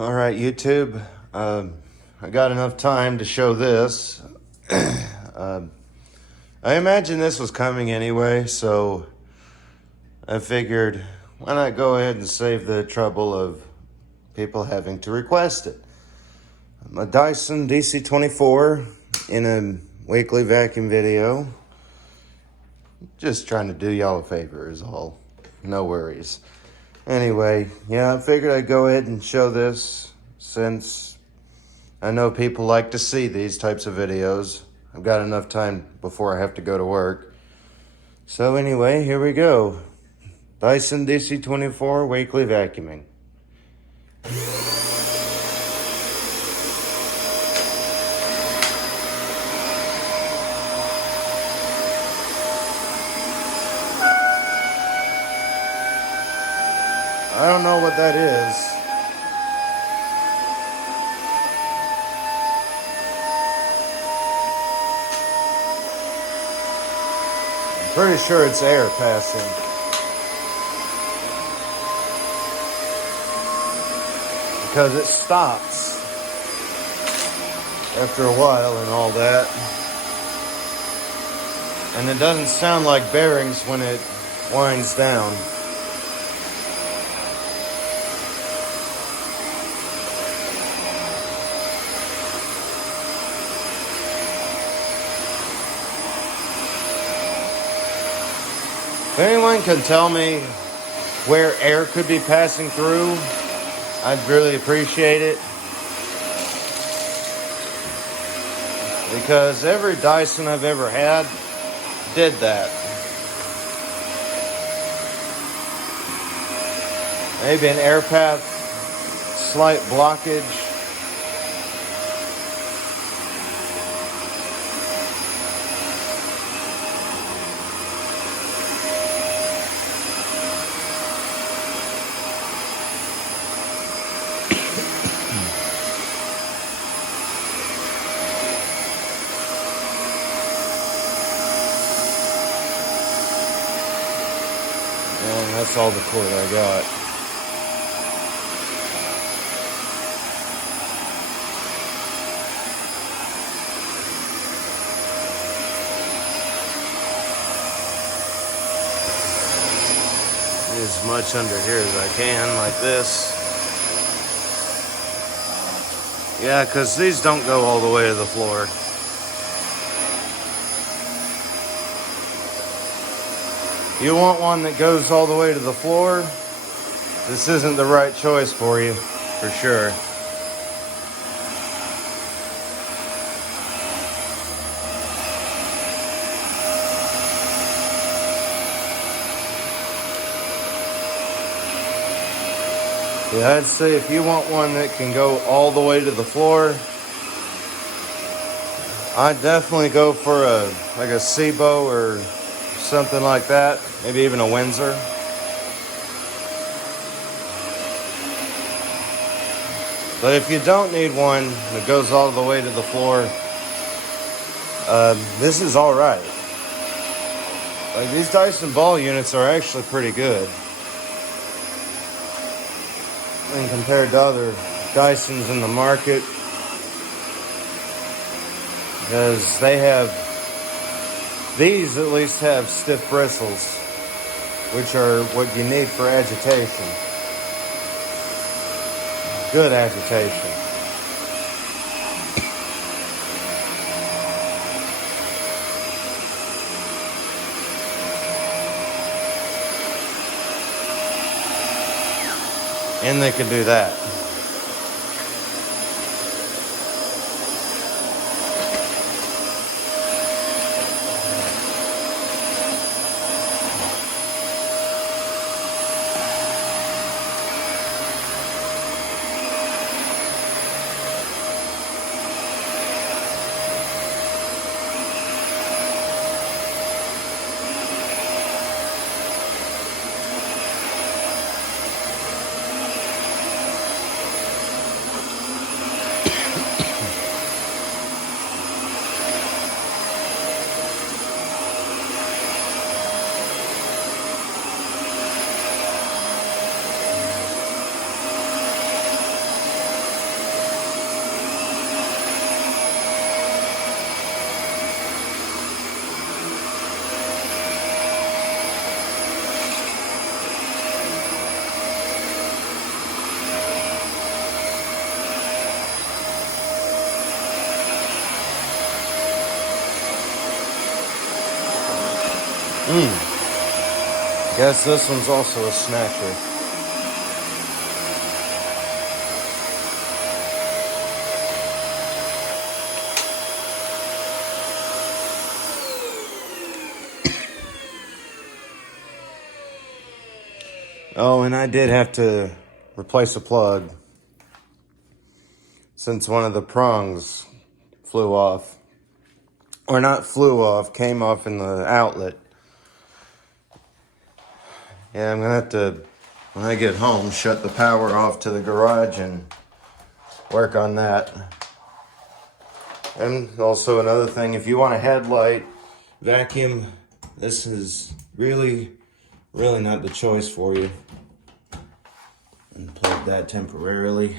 All right, YouTube. I got enough time to show this. I imagine this was coming anyway, so I figured why not go ahead and save the trouble of people having to request it. A Dyson DC24 in a weekly vacuum video. Just trying to do y'all a favor is all. No worries. Anyway, yeah, I figured I'd go ahead and show this since I know people like to see these types of videos. I've got enough time before I have to go to work. So anyway, here we go. Dyson DC24 weekly vacuuming. I don't know what that is. I'm pretty sure it's air passing. Because it stops after a while and all that. And it doesn't sound like bearings when it winds down. If anyone can tell me where air could be passing through, I'd really appreciate it. Because every Dyson I've ever had did that. Maybe an air path, slight blockage. And that's all the cord I got. As much under here as I can, like this. Yeah, because these don't go all the way to the floor. You want one that goes all the way to the floor? This isn't the right choice for you, for sure. Yeah, I'd say if you want one that can go all the way to the floor, I'd definitely go for like a SIBO or something like that. Maybe even a Windsor. But if you don't need one that goes all the way to the floor, this is all right. Like, these Dyson ball units are actually pretty good. And compared to other Dysons in the market, because these at least have stiff bristles, which are what you need for agitation. Good agitation. And they can do that. Guess this one's also a snatcher. Oh, and I did have to replace a plug since one of the prongs flew off. Or not flew off, came off in the outlet. Yeah, I'm gonna have to, when I get home, shut the power off to the garage and work on that. And also another thing, if you want a headlight vacuum, this is really not the choice for you. Unplug that temporarily.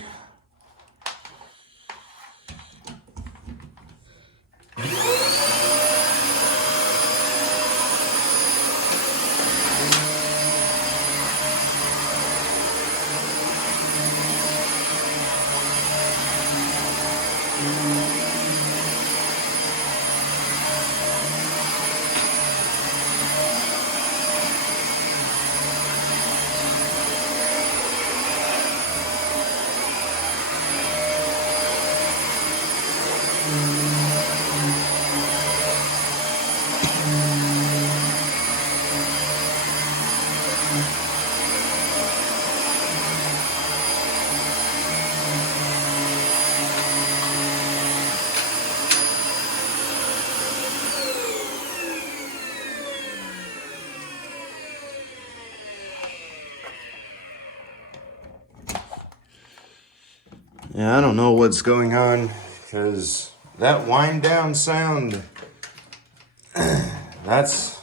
Yeah, I don't know what's going on, because that wind down sound, that's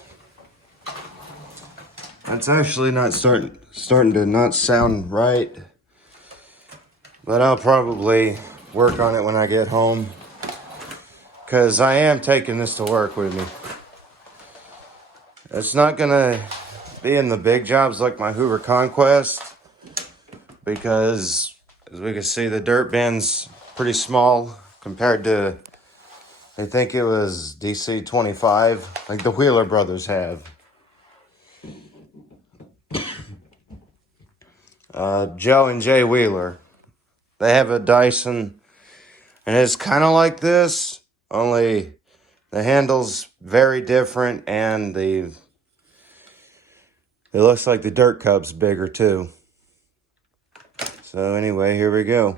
actually not starting to not sound right. But I'll probably work on it when I get home, because I am taking this to work with me. It's not gonna be in the big jobs like my Hoover Conquest, because as we can see, the dirt bin's pretty small compared to, I think it was DC25, like the Wheeler brothers have. Joe and Jay Wheeler, they have a Dyson, and it's kind of like this, only the handle's very different, and it looks like the dirt cup's bigger too. So anyway, here we go.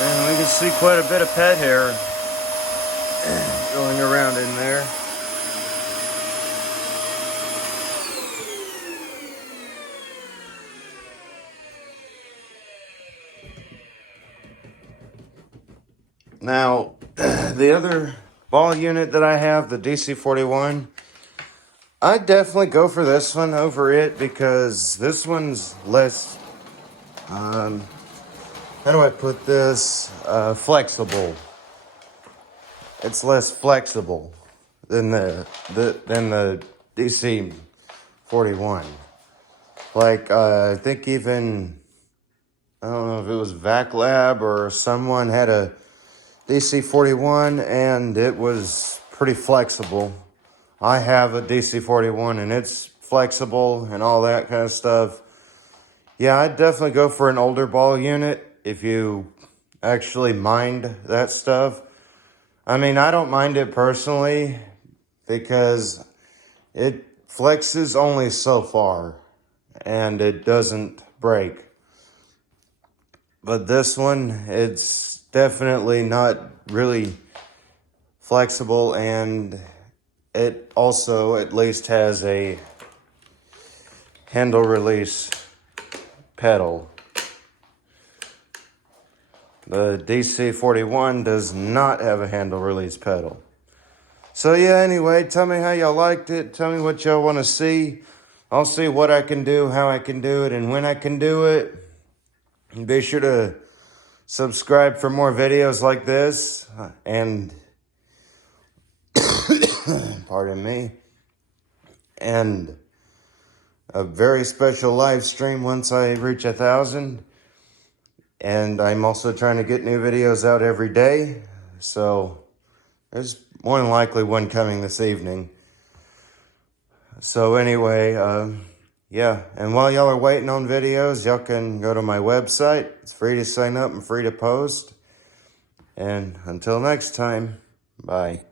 And we can see quite a bit of pet hair going around in there. Now, the other ball unit that I have, the DC41, I'd definitely go for this one over it, because this one's less, how do I put this, flexible. It's less flexible than the DC41. Like, I think even, I don't know if it was Vac Lab or someone had a DC41 and it was pretty flexible. I have a DC41 and it's flexible and all that kind of stuff. Yeah, I'd definitely go for an older ball unit if you actually mind that stuff. I mean, I don't mind it personally because it flexes only so far and it doesn't break. But this one, it's definitely not really flexible, and it also at least has a handle release pedal. The DC41 does not have a handle release pedal. So yeah, anyway, tell me how y'all liked it. Tell me what y'all want to see. I'll see what I can do, how I can do it, and when I can do it. And be sure to subscribe for more videos like this. And, pardon me. And a very special live stream once I reach 1,000. And I'm also trying to get new videos out every day. So there's more than likely one coming this evening. So anyway, yeah. And while y'all are waiting on videos, y'all can go to my website. It's free to sign up and free to post. And until next time, bye.